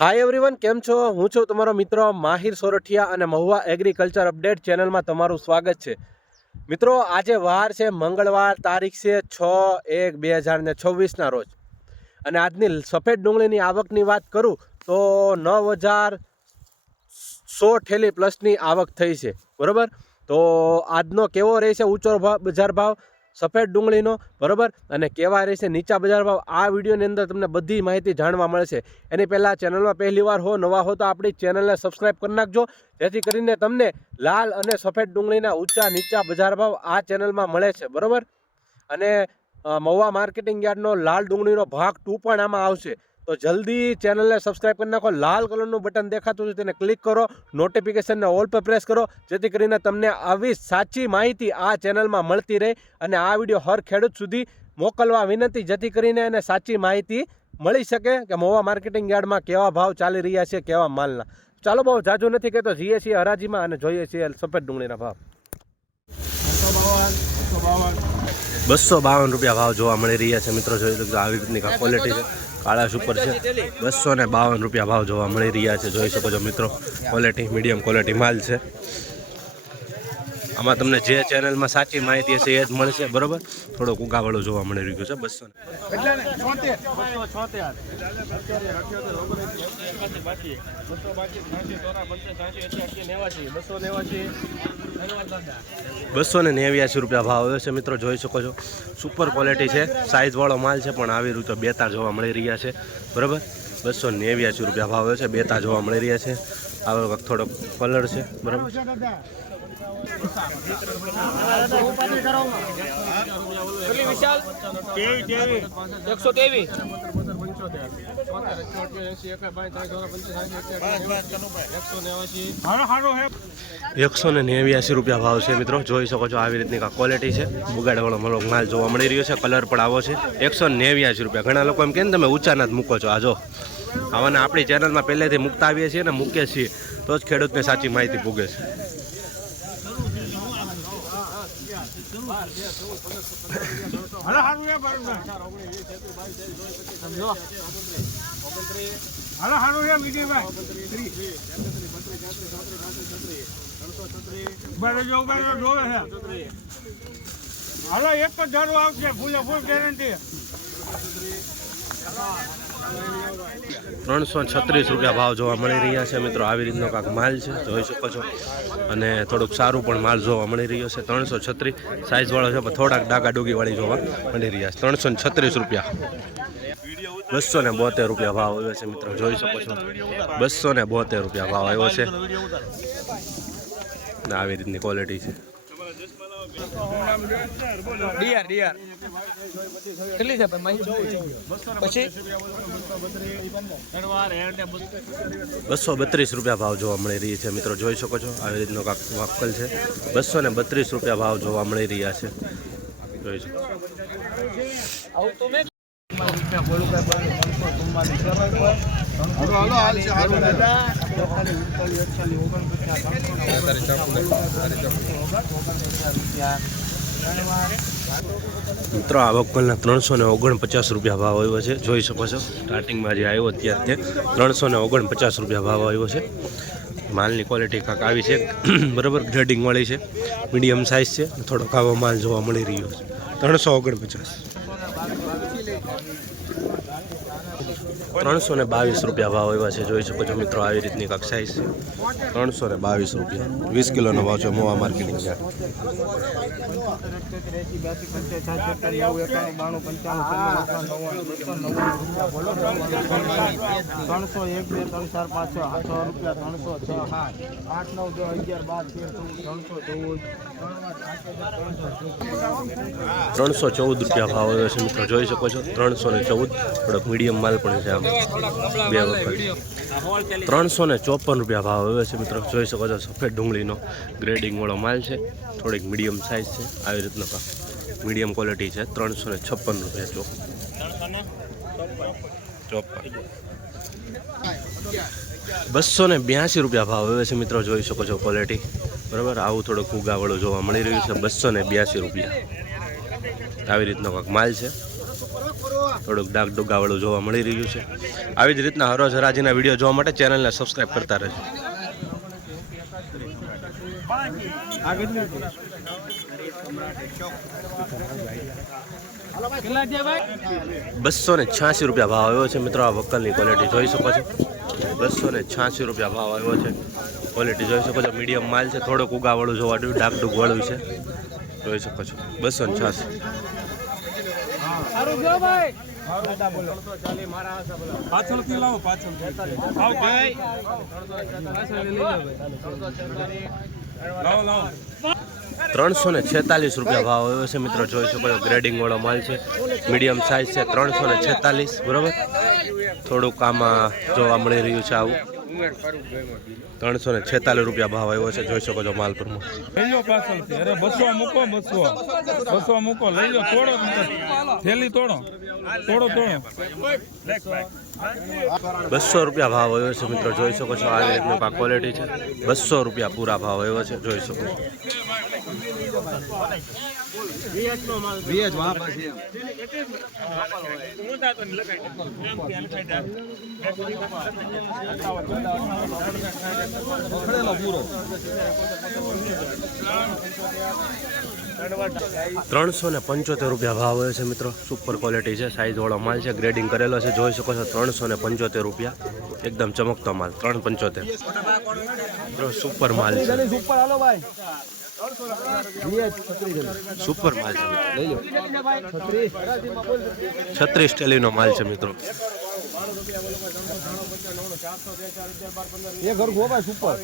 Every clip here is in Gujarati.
હાય એવરીવન કેમ છો? હું છું તમારો મિત્ર માહિર સોરઠિયા અને મહુવા એગ્રીકલ્ચર અપડેટ ચેનલમાં તમારું સ્વાગત છે. મિત્રો, આજે વાર છે, મંગળવાર, તારીખ છે, છ એક બે હજાર ને છવ્વીસના રોજ. અને આજની સફેદ ડુંગળીની આવકની વાત કરું, તો નવ હજાર સો ઠેલી પ્લસની આવક થઈ છે. બરાબર? તો આજનો કેવો રહેશે? ઊંચો બજાર ભાવ? સફેદ ડુંગળીનો, બરાબર? અને કેવા રહેશે નીચા બજાર ભાવ. આ વિડીયોની અંદર તમને બધી માહિતી જાણવા મળશે. એની પહેલાં ચેનલમાં પહેલી વાર હો, નવા હો, તો આપણી ચેનલને સબસ્ક્રાઈબ કરી નાખજો. જેથી કરીને તમને લાલ અને સફેદ ડુંગળીના ઊંચા નીચા બજાર ભાવ આ ચેનલમાં મળે છે, બરાબર? અને મહુવા માર્કેટિંગ યાર્ડનો લાલ ડુંગળીનો ભાગ ટુ પણ આમાં આવશે. તો જલ્દી ચેનલને સબસ્ક્રાઈબ કરી નાખો. લાલ કલરનું બટન દેખાતું છે તેને ક્લિક કરો. નોટિફિકેશનને ઓલ પર પ્રેસ કરો. જેથી કરીને તમને આવી સાચી માહિતી આ ચેનલમાં મળતી રહે અને આ વીડિયો હર ખેડૂત સુધી મોકલવા વિનંતી. જેથી કરીને એને સાચી માહિતી મળી શકે કે મોવા માર્કેટિંગ યાર્ડમાં કેવા ભાવ ચાલી રહ્યા છે કેવા માલના. ચાલો બહુ જાજુ નથી કહેતો. જઈએ છીએ હરાજીમાં અને જોઈએ છીએ સફેદ ડુંગળીના ભાવ. બસો બાવન રૂપિયા ભાવ જોવા મળી રહ્યા છે. મિત્રો જોઈ લો આવી રીતની ક્વોલિટી છે. કાળા સુપર છે. બસો ને બાવન રૂપિયા ભાવ જોવા મળી રહ્યા છે. જોઈ શકો છો મિત્રો ક્વોલિટી મીડિયમ ક્વોલિટી માલ છે. આમાં તમને જે ચેનલમાં સાચી માહિતી હશે એ જ મળશે, બરોબર? થોડોક ઉગાવાળો જોવા મળી રહ્યું છે, બસો બસો ને નેવ્યાસી રૂપિયા ભાવ આવ્યો છે. મિત્રો જોઈ શકો છો. સુપર ક્વોલિટી છે. સાઇઝવાળો માલ છે પણ આવી રીતે બેતા જોવા મળી રહ્યા છે. બરાબર? બસો નેવ્યાસી રૂપિયા ભાવ આવ્યો છે. બેતા જોવા મળી રહ્યા છે. આવો થોડોક કલર છે. બરાબર? એકસો ત્રેવીસ. એકસો ને નેવ્યાસી રૂપિયા ભાવ છે મિત્રો. જોઈ શકો છો આવી રીતની ક્વોલિટી છે. બુગાડવાળો મળો માલ જોવા મળી રહ્યો છે. કલર પણ આવો છે. એકસો નેવ્યાસી રૂપિયા. ઘણા લોકો એમ કે તમે ઊંચાના જ મૂકો છો. આ જો. આવાને આપણી ચેનલમાં પહેલેથી મૂકતા આવીએ છીએ ને મૂકીએ છીએ, તો જ ખેડૂતને સાચી માહિતી પૂગે છે. હાલો હારું સમજો? હાલો હારું રે વિજયભાઈ. જોવે છે. હાલો, એક પણ ધારો આવશે, ફૂલે, ફૂલ ગેરંટી ત્રણસો છત્રીસ રૂપિયા ભાવ જોવા મળી રહ્યા છે મિત્રો. આવી રીતનો કાંક માલ છે, જોઈ શકો છો. અને થોડુંક સારું પણ માલ જોવા મળી રહ્યો છે. ત્રણસો છત્રીસ સાઇઝવાળો છે, પણ થોડાક ડાગા ડૂગીવાળી જોવા મળી રહ્યા છે. ત્રણસો છત્રીસ રૂપિયા. બસો ને બોતેર રૂપિયા ભાવ આવ્યો છે મિત્રો. જોઈ શકો છો. બસો ને બોતેર રૂપિયા ભાવ આવ્યો છે. આવી રીતની ક્વોલિટી છે. DR DR. કેટલી છે પછી? બસો બત્રીસ રૂપિયા ભાવ જોવા મળી રહી છે. મિત્રો જોઈ શકો છો આવી રીતનો વાકલ છે. બસો ને બત્રીસ રૂપિયા ભાવ જોવા મળી રહ્યા છે. જોઈ શકો મિત્રો, આ વકલના ત્રણસો ને ઓગણપચાસ રૂપિયા ભાવ આવ્યો છે. જોઈ શકો છો સ્ટાર્ટિંગમાં જે આવ્યો અત્યારે ત્રણસો ને ઓગણપચાસ રૂપિયા ભાવ આવ્યો છે. માલની ક્વોલિટી કાંક આવી છે. બરાબર ગ્રેડિંગવાળી છે. મીડિયમ સાઇઝ છે. થોડોક આવો માલ જોવા મળી રહ્યો છે. ત્રણસો ઓગણપચાસ. ત્રણસો ને બાવીસ રૂપિયા ભાવ એવા છે. જોઈ શકો છો મિત્રો, આવી રીતની કક્ષાએ છે. ત્રણસો ને બાવીસ રૂપિયા. વીસ કિલોનો ભાવ છે મોવા માર્કેટિંગ યાર્ડ ત્રણસો એક બે ત્રણ ચાર પાંચ છ છ રૂપિયા ત્રણસો છ આઠ નવ દસ અગિયાર બાર તેર ચૌદ ત્રણસો ચૌદ ત્રણસો ચૌદ રૂપિયા ભાવ છે મિત્રો. જોઈ શકો છો, ત્રણસો ને ચૌદ. થોડોક મીડિયમ માલ પણ છે આમ. બે વખત. ત્રણસો ને ચોપન રૂપિયા ભાવ આવ્યો છે મિત્રો. જોઈ શકો છો સફેદ ડુંગળીનો ગ્રેડિંગવાળો માલ છે. થોડીક મીડિયમ સાઇઝ છે. આવી રીતનો મીડિયમ ક્વોલિટી છે. ત્રણસો ને છપ્પન રૂપિયા ચોપ. ચોપન. બસો ને બ્યાસી રૂપિયા ભાવ આવે છે મિત્રો. જોઈ શકો છો ક્વોલિટી બરાબર? આવું થોડુંક ઉગાવાળું જોવા મળી રહ્યું છે. બસો ને બ્યાસી રૂપિયા. આવી રીતનો કાંક માલ છે. થોડુંક ડાક ડુગાવાળું જોવા મળી રહ્યું છે. આવી જ રીતના હરોજ હરાજીના વીડિયો જોવા માટે ચેનલને સબસ્ક્રાઈબ કરતા રહેજો. બસો ને છ્યાસી રૂપિયા ભાવ આવ્યો છે. મિત્રો, આ વકલની ક્વોલિટી જોઈ શકો છો. બસો ને છ્યાસી રૂપિયા ભાવ આવ્યો છે. ક્વોલિટી જોઈ શકો છો. મીડિયમ માલ છે. થોડોક ઉગાવાળું જોવા ડાક ડુગવાળું છે. જોઈ શકો છો. બસો ને છ્યાસી. સારું જો ભાઈ. પાછળથી લાવો પાછળથી. આવ ભાઈ. લાવો લાવો. ત્રણસો ને છેતાલીસ રૂપિયા ભાવ આવ્યો છે મિત્રો જોઈ શકો છો ગ્રેડિંગ વાળો માલ છે. મીડિયમ સાઇઝ છે ત્રણસો ને છેતાલીસ બરોબર? થોડુંક આમાં જોવા મળી રહ્યું છે આવું. ત્રણસો ને છેતાલીસ રૂપિયા ભાવ આવ્યો છે. જોઈ શકો છો માલપુરમાં. લઈ લો પાછળથી. અરે બસો મૂકો બસો બસો મૂકો. લઈ લો, તોડો થેલી તોડો. તોડો તોડો. બસો રૂપિયા ભાવ આવ્યો છે મિત્રો, જોઈ શકો છો આવી રીતની પાક ક્વોલિટી છે. બસો રૂપિયા પૂરા ભાવ આવ્યો છે, જોઈ શકો છો. ત્રણસો ને પંચોતેર રૂપિયા ભાવ આવ્યો છે મિત્રો. સુપર ક્વોલિટી છે સાઈઝ વાળો માલ છે ગ્રેડિંગ કરેલો છે, જોઈ શકો છો ત્રણસો ને પંચોતેર રૂપિયા. એકદમ ચમકતો માલ ત્રણ પંચોતેર. સુપર માલ છે. સુપર માલ છે. છત્રીસ ટેલીનો માલ છે મિત્રો. એ ઘર ગોબા સુપર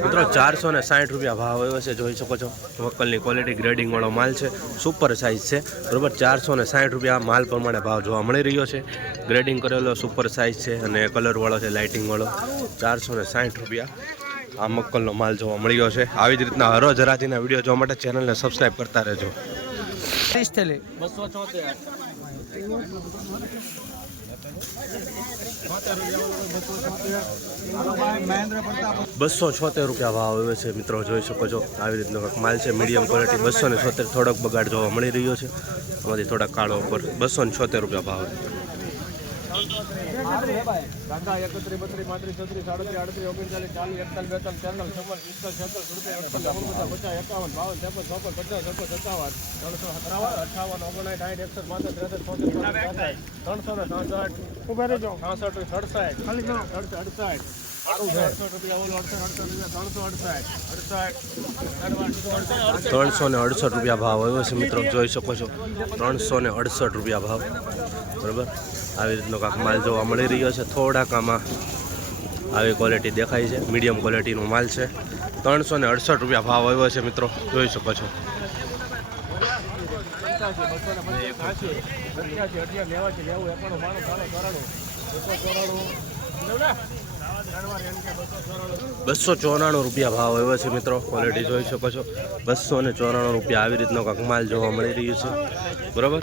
મિત્રો ચારસો ને સાઠ રૂપિયા ભાવ આવ્યો છે જોઈ શકો છો. વકલની ક્વોલિટી ગ્રેડિંગ વાળો માલ છે. સુપર સાઇઝ છે. બરોબર ચારસો ને સાઠ રૂપિયા માલ પ્રમાણે ભાવ જોવા મળી રહ્યો છે. ગ્રેડિંગ કરેલો સુપર સાઇઝ છે અને કલર વાળો છે લાઇટિંગ વાળો. ચારસો ને સાઠ રૂપિયા આ મક્કલનો માલ જોવા મળ્યો છે. આવી જ રીતના હરોજ હરાજીના વીડિયો જોવા માટે ચેનલને સબસ્ક્રાઈબ કરતા રહેજો. બસો છોતેર રૂપિયા ભાવ આવ્યો છે મિત્રો જોઈ શકો છો. આવી રીતનો માલ છે. મીડિયમ ક્વોલિટી બસો ને છોતેર થોડોક બગાડ જોવા મળી રહ્યો છે. આમાંથી થોડા કાળો ઉપર બસો ને છોતેર રૂપિયા ભાવ દાદા એકત્રી બત્રી પાંત્રીસ છત્રીસ સાડત્રીસ આડત્રીસ ઓગણચાલીસ ચાલીસ એકતાલીસ બેતાલીસ તેતાલીસ છપ્પન પિસ્તાલીસ છેતાલીસ ઓગણપચાસ પચાસ એકાવન બાવન ત્રેપન ચોપન પચાસ છપ્પન સત્તાવન ત્રણસો સત્તાવન અઠાવન ઓગણસાઠ સાઠ એકસઠ પાંસઠ ત્રેસઠ ચોસઠ ત્રણસો ને સાસઠ છાસઠ સડસઠ રૂપિયા રૂપિયા અડસઠ અડસઠ. ત્રણસો ને અડસઠ રૂપિયા ભાવ આવ્યો છે મિત્રો. જોઈ શકો છો. ત્રણસો ને અડસઠ રૂપિયા ભાવ. બરાબર? આવી રીતનો કાંક માલ જોવા મળી રહ્યો છે. થોડાક આમાં આવી ક્વોલિટી દેખાય છે. મીડિયમ ક્વોલિટીનો માલ છે. ત્રણસો ને અડસઠ રૂપિયા ભાવ આવ્યો છે મિત્રો. જોઈ શકો છો. બસો ચોરાણું રૂપિયા ભાવ આવ્યો છે મિત્રો. ક્વોલિટી જોઈ શકો છો. બસો ને ચોરાણું રૂપિયા આવી રીતનો કાંક માલ જોવા મળી રહ્યું છે. બરાબર?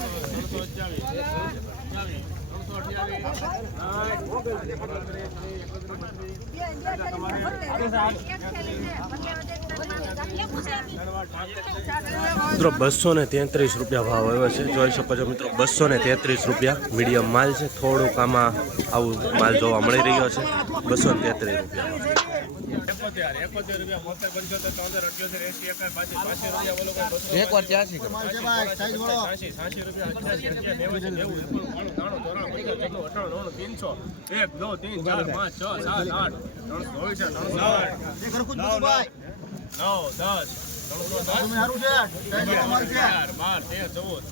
એમાં સી મિત્રો બસો ને તેત્રીસ રૂપિયા ભાવ આવ્યો છે. જોઈ શકો છો મિત્રો બસો ને તેત્રીસ રૂપિયા મીડિયમ માલ છે. થોડુંક આમાં આવું માલ જોવા મળી રહ્યો છે. બસો ને તેત્રીસ રૂપિયા.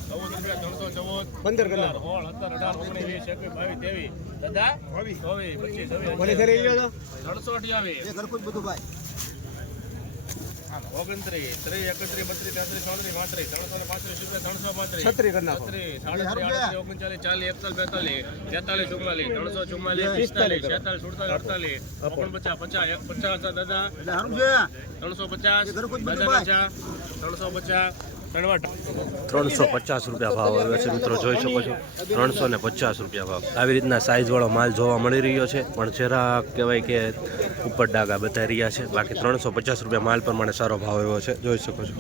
નવ રૂપિયા, ત્રણસો ચૌદ. સોળ, સત્તર, અઢાર, ઓગણીસ, વીસ, એકવીસ, બાવીસ, ત્રેવીસ. દાદા? ત્રણસો અઠ્યાવીસ. ઓગણત્રીસ, ત્રીસ, એકત્રીસ, બત્રીસ, તેત્રીસ, ચોત્રીસ, પાંત્રીસ, ત્રણસો ને પાંત્રીસ રૂપિયા, ત્રણસો પાંત્રીસ. છત્રીસ, સાડત્રીસ, ઓગણચાલીસ, ચાલીસ, એકતાલીસ, બેતાલીસ, તેતાલીસ, ચુમ્માલીસ, ત્રણસો ચુમ્માલીસ, પિસ્તાલીસ, છેતાલીસ, સુડતાલીસ, અડતાલીસ, ઓગણપચાસ, પચાસ, એક પચાસ, દાદા. ત્રણસો પચાસ દાદા પચાસ ત્રણસો પચાસ ત્રણસો પચાસ રૂપિયા ભાવ આવ્યો છે મિત્રો, જોઈ શકો છો. ત્રણસો ને પચાસ રૂપિયા ભાવ. આવી રીતના સાઇઝવાળો માલ જોવા મળી રહ્યો છે, પણ જરાક કહેવાય કે ઉપર ડાગા બતાવી રહ્યા છે. બાકી ત્રણસો પચાસ રૂપિયા માલ પ્રમાણે સારો ભાવ આવ્યો છે. જોઈ શકો છો.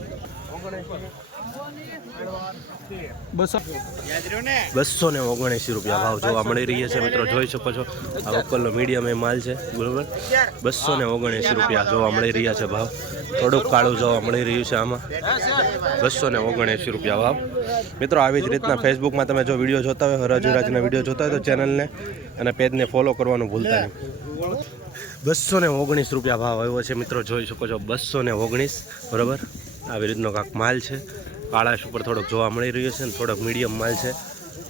બસો ને ઓગણએંસી રૂપિયા ભાવ જોવા મળી રહ્યા છે મિત્રો, જોઈ શકો છો. આ વકલનો મીડિયમ એ માલ છે, બરોબર? બસો ને ઓગણએંસી રૂપિયા જોવા મળી રહ્યા છે ભાવ. થોડુંક કાળું જોવા મળી રહ્યું છે આમાં. બસો ને ઓગણએંસી રૂપિયા ભાવ. મિત્રો, આવી જ રીતના ફેસબુકમાં તમે જો વીડિયો જોતા હોય, હરાજુરાજના વીડિયો જોતા હોય, તો ચેનલને અને પેજને ફોલો કરવાનું ભૂલતા નહીં. બસો ને ઓગણીસ રૂપિયા ભાવ આવ્યો છે મિત્રો, જોઈ શકો છો. બસો ને ઓગણીસ, બરાબર? આવી રીતનો કાંક માલ છે. કાળાશ ઉપર થોડોક જોવા મળી રહ્યો છે અને થોડોક મીડિયમ માલ છે.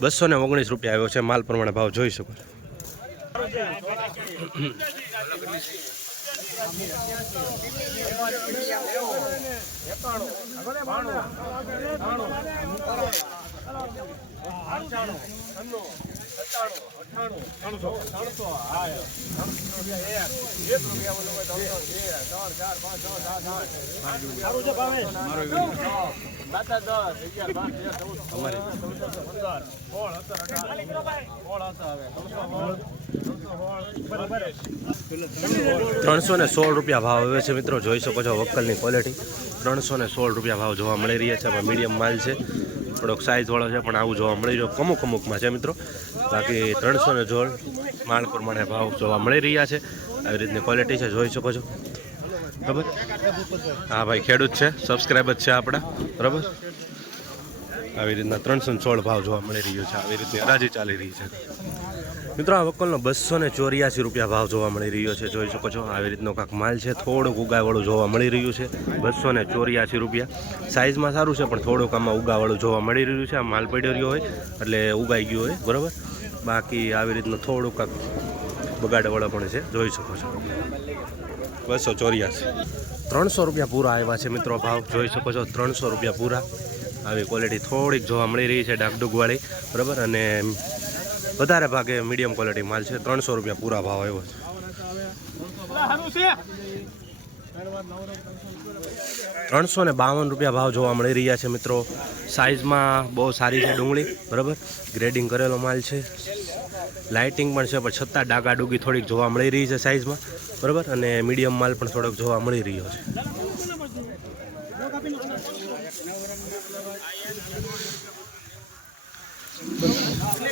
બસો ને ઓગણીસ રૂપિયા આવ્યો છે, માલ પ્રમાણે ભાવ જોઈ શકો છો. ત્રણસો ને સોળ રૂપિયા ભાવ આવે છે મિત્રો. જોઈ શકો છો વક્કલની ક્વોલિટી ત્રણસો ને સોળ રૂપિયા ભાવ જોવા મળી રહ્યા છે. મીડિયમ માલ છે. થોડોક સાઇઝવાળો છે, પણ આવું જોવા મળી રહ્યો. અમુક અમુકમાં છે મિત્રો. બાકી ત્રણસો ને સોળ માલ પ્રમાણે ભાવ જોવા મળી રહ્યા છે. આવી રીતની ક્વોલિટી છે, જોઈ શકો છો. બરાબર? હા ભાઈ, ખેડૂત છે સબસ્ક્રાઈબર છે આપણા. બરાબર? આવી રીતના ત્રણસો ને સોળ ભાવ જોવા મળી રહ્યો છે. આવી રીતની હરાજી ચાલી રહી છે. મિત્રો, આ વકલનો બસો ને ચોર્યાસી રૂપિયા ભાવ જોવા મળી રહ્યો છે. જોઈ શકો છો, આવી રીતનો કાંક માલ છે. થોડુંક ઉગાવાળું જોવા મળી રહ્યું છે. બસો ને ચોર્યાસી રૂપિયા. સાઇઝમાં સારું છે, પણ થોડુંક આમાં ઉગાવાળું જોવા મળી રહ્યું છે. આ માલ પડ્યો રહ્યો હોય, એટલે ઉગાઈ ગયો હોય. બરાબર? બાકી આવી રીતનું થોડુંક બગાડવાળો પણ છે, જોઈ શકો છો. બસો ચોર્યાસી. ત્રણસો રૂપિયા પૂરા આવ્યા છે મિત્રો ભાવ, જોઈ શકો છો, ત્રણસો રૂપિયા પૂરા. આવી ક્વોલિટી થોડીક જોવા મળી રહી છે ડાકડુગવાળી, બરાબર? અને વધારે ભાગે મીડિયમ ક્વોલિટી માલ છે, ત્રણસો રૂપિયા પૂરા ભાવ આવ્યો છે. ત્રણસો ને બાવન રૂપિયા ભાવ જોવા મળી રહ્યા છે મિત્રો. સાઇઝમાં બહુ સારી છે ડુંગળી, બરાબર? ગ્રેડિંગ કરેલો માલ છે. લાઇટિંગ પણ છે, પણ છતાં ડાગા ડુગી થોડીક જોવા મળી રહી છે સાઇઝમાં, બરાબર? અને મીડિયમ માલ પણ થોડોક જોવા મળી રહ્યો છે.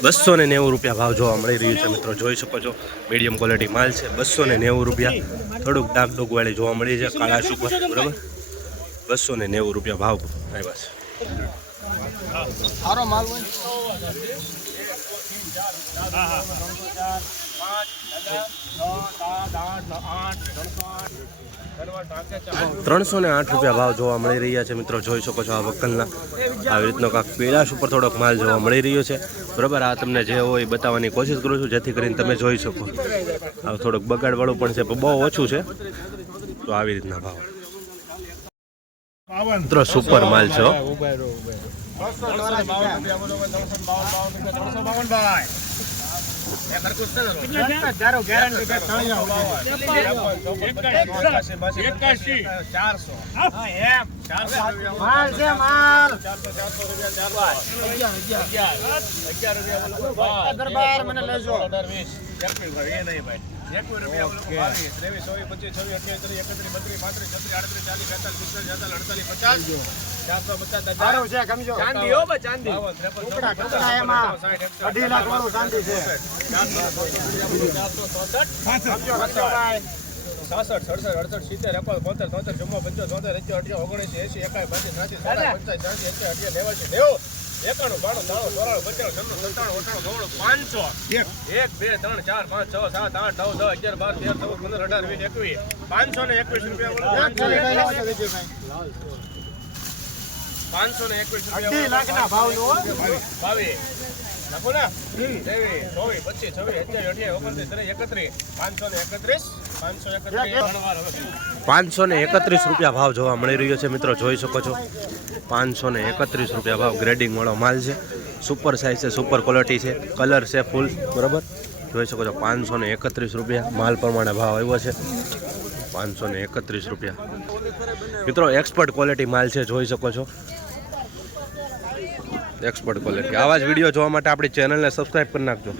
બસો ને નેવું રૂપિયા ભાવ જોવા મળી રહ્યું છે, મિત્રો. જોઈ શકો છો, મીડિયમ ક્વોલિટી માલ છે, બસો ને નેવું રૂપિયા. થોડુંક ડાક ડોગવાળી જોવા મળી છે, કાળા સુપર બરાબર? બસો ને નેવું રૂપિયા ભાવ આવ્યા છે. ત્રણસો ને આઠ રૂપિયા ભાવ જોવા મળી રહ્યા છે મિત્રો. જોઈ શકો છો આ વક્કલના આવી રીતનો કાંક પીળાશ ઉપર થોડોક માલ જોવા મળી રહ્યો છે. બરાબર, આ તમને જે હોય એ બતાવવાની કોશિશ કરું છું, જેથી કરીને તમે જોઈ શકો. આ થોડોક બગાડવાળું પણ છે, પણ બહુ ઓછું છે. તો આવી રીતના ભાવ. મિત્રો સુપર માલ છે હો. એકાશી ચારસો. માલ છે માલ. દરબાર મને લેજો. એકવીસ ભાઈ, એ નહીં ભાઈ. એકવીસ રૂપિયા ત્રેવીસ, ચોવીસ, પચીસ, છવ્વીસ, અઠ્યાવીસ, ત્રીસ, એકત્રીસ, બત્રીસ, પાંત્રીસ, છત્રીસ, આડત્રીસ, ચાલીસ, બેતાલીસ, પિસ્તાલીસ, અડતાલીસ, પચાસ, ચારસો પચાસ, દાદા. સારું છે કમજો ચાંદી હો ભાઈ, ચાંદી. ટુકડા, ટુકડા એમાં અઢી લાખ વાળું ચાંદી છે સાસઠ સડસઠ અડસઠ સિત્તેર એકાવન બોતેર તોતેર ચુમ્મો પંચો અઠ્યો અઠ્યો ઓગણીસ એસી એકાઈ બાસી ત્રાસી સાડા પંચાસ ત્રાસી એસી અઠ્યો નેવું એકાણું બાણું ત્રાણું ચોરાણું પંચાણું છન્નું સત્તાણું અઠાણું નવ્વાણું પાંચસો એક બે ત્રણ ચાર પાંચ છ સાત આઠ નવ દસ અગિયાર બાર તેર ચૌદ પંદર અઢાર વીસ એકવીસ પાંચસો ને એકવીસ રૂપિયા. પાંચસો ને એકવીસ રૂપિયા બોલો. બાવીસ. લખો ને. ત્રેવીસ ચોવીસ પચીસ છવ્વીસ અત્યાવીસ અઠ્યાવીસ ઓગણત્રીસ ત્રીસ એકત્રીસ. પાંચસો ને એકત્રીસ પાંચસો એકત્રીસ. ગણવાર હવે. પાંચસો ને એકત્રીસ રૂપિયા ભાવ જોવા મળી રહ્યો છે મિત્રો જોઈ શકો છો. પાંચસો ને એકત્રીસ રૂપિયા ભાવ ગ્રેડિંગ વાળો માલ છે. સુપર સાઇઝ છે સુપર ક્વોલિટી છે. કલર છે ફૂલ બરાબર? જોઈ શકો છો પાંચસો ને એકત્રીસ રૂપિયા માલ પ્રમાણે ભાવ આવ્યો છે. પાંચસો ને એકત્રીસ રૂપિયા. મિત્રો એક્સપર્ટ ક્વોલિટી માલ છે જોઈ શકો છો. એક્સપર્ટ ક્વોલિટી આવા જ વીડિયો જોવા માટે આપણી ચેનલને સબસ્ક્રાઈબ કરી નાખજો.